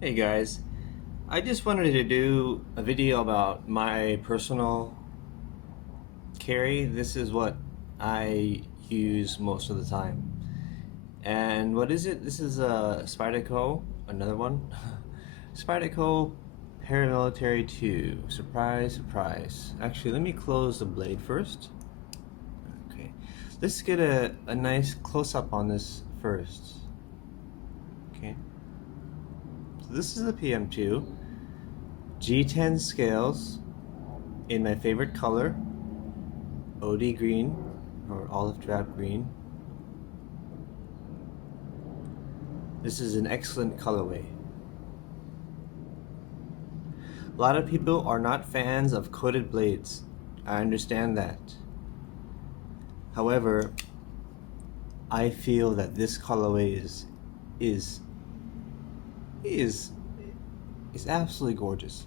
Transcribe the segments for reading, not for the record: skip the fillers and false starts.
Hey guys, I just wanted to do a video about my personal carry. This is what I use most of the time. And what is it? This is a Spyderco, another one. Spyderco Paramilitary 2. Surprise, surprise. Actually, let me close the blade first. Okay, let's get a nice close-up on this first. Okay, so this is the PM2. G10 scales in my favorite color, OD green or olive drab green. This is an excellent colorway. A lot of people are not fans of coated blades. I understand that. However, I feel that this colorway is absolutely gorgeous.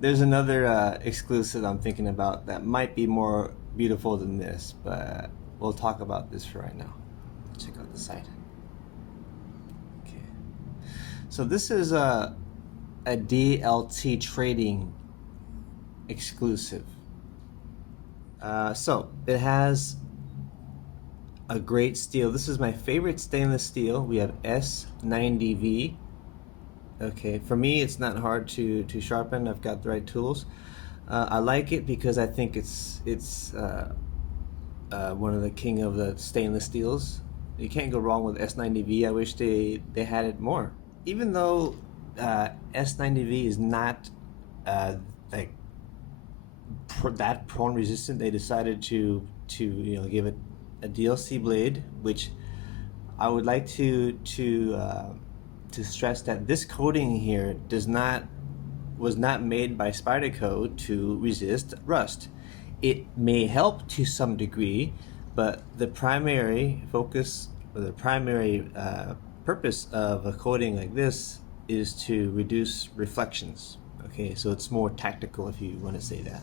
There's another exclusive I'm thinking about that might be more beautiful than this, but we'll talk about this for right now. Check out the side. Okay. So this is a DLT Trading exclusive. So it has a great steel. This is my favorite stainless steel. We have S90v. Okay, for me it's not hard to sharpen. I've got the right tools. I like it because I think it's one of the king of the stainless steels. You can't go wrong with S90v. I wish they had it more. Even though S90v is not like that prone resistant, they decided to give it a DLC blade, which I would like to stress that this coating here was not made by Spyderco to resist rust. It may help to some degree, but the primary focus or the primary purpose of a coating like this is to reduce reflections. Okay, so it's more tactical if you want to say that.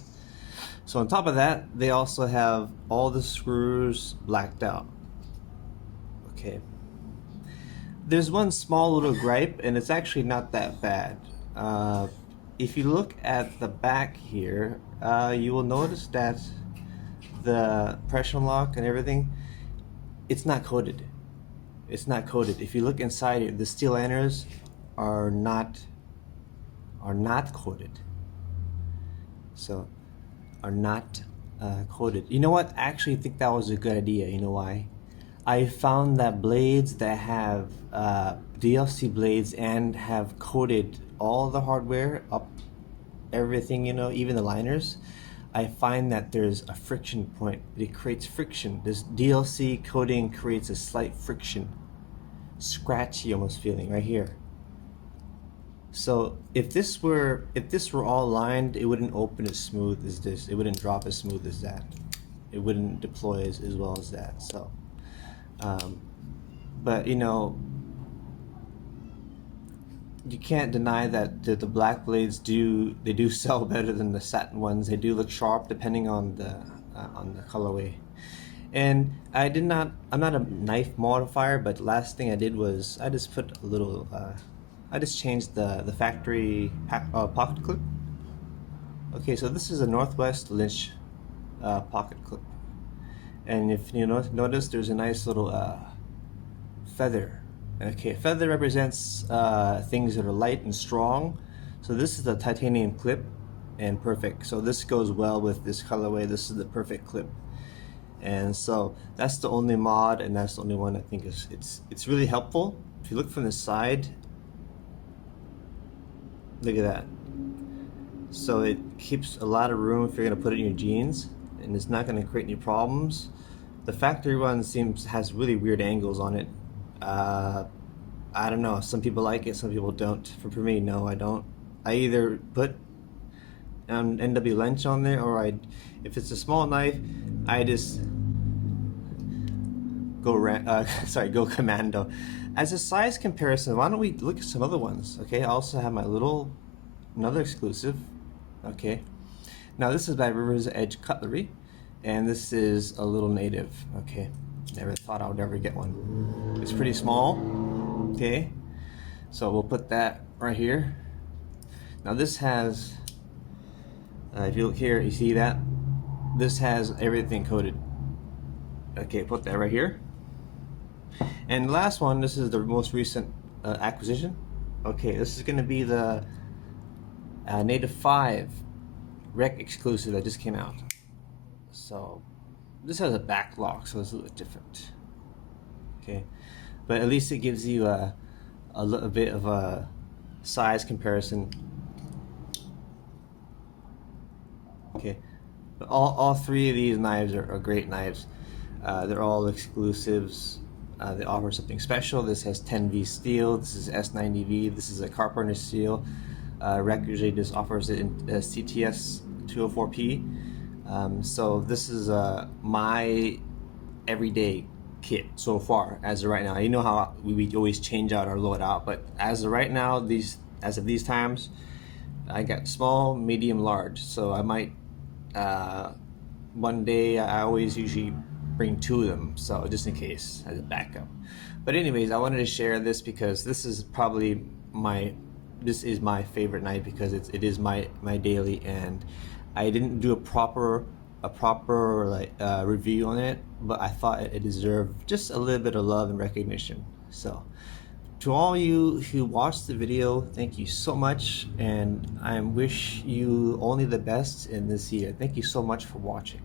So on top of that, they also have all the screws blacked out. Okay. There's one small little gripe, and it's actually not that bad. If you look at the back here, you will notice that the pressure lock and everything, it's not coated. It's not coated. If you look inside here, the steel liners are not coated. So, are not coated. You know what? I actually think that was a good idea. You know why? I found that blades that have DLC blades and have coated all the hardware up, everything, even the liners, I find that there's a friction point. It creates friction. This DLC coating creates a slight friction, scratchy almost feeling right here. So if this were all lined, it wouldn't open as smooth as this. It wouldn't drop as smooth as that. It wouldn't deploy as well as that. So, but you can't deny that the black blades do sell better than the satin ones. They do look sharp depending on the colorway. And I'm not a knife modifier, but the last thing I did was I just put a little I just changed the factory pocket clip. Okay, so this is a Northwest Lynch pocket clip, and if you notice, there's a nice little feather. Okay, feather represents things that are light and strong. So this is the titanium clip, and perfect. So this goes well with this colorway. This is the perfect clip, and so that's the only mod, and that's the only one I think it's really helpful. If you look from the side, look at that. So it keeps a lot of room if you're gonna put it in your jeans, and it's not gonna create any problems. The factory one has really weird angles on it. I don't know. Some people like it, some people don't. For me, no, I don't. I either put NW Lynch on there, or if it's a small knife, I just go go commando. As a size comparison, why don't we look at some other ones? Okay, I also have my another exclusive. Okay, now this is by River's Edge Cutlery, and this is a little native. Okay, never thought I would ever get one. It's pretty small. Okay, So we'll put that right here. Now this has, if you look here, you see that? This has everything coded. Okay, put that right here. And the last one, this is the most recent acquisition. Okay, this is going to be the Native 5 rec exclusive that just came out. So this has a backlog, so it's a little different. Okay, but at least it gives you a little bit of a size comparison. Okay, but all three of these knives are great knives. They're all exclusives. They offer something special. This has 10V steel. This is S90V. This is a carpenter steel. Rec usually just offers it in CTS 204P. So this is my everyday kit so far as of right now. You know how we always change out our loadout, but as of right now, as of these times, I got small, medium, large. So I might one day I always usually bring 2 of them, so just in case as a backup. But anyways, I wanted to share this because this is probably my favorite knife because it is my daily, and I didn't do a proper review on it, but I thought it deserved just a little bit of love and recognition. So to all you who watched the video, thank you so much, and I wish you only the best in this year. Thank you so much for watching.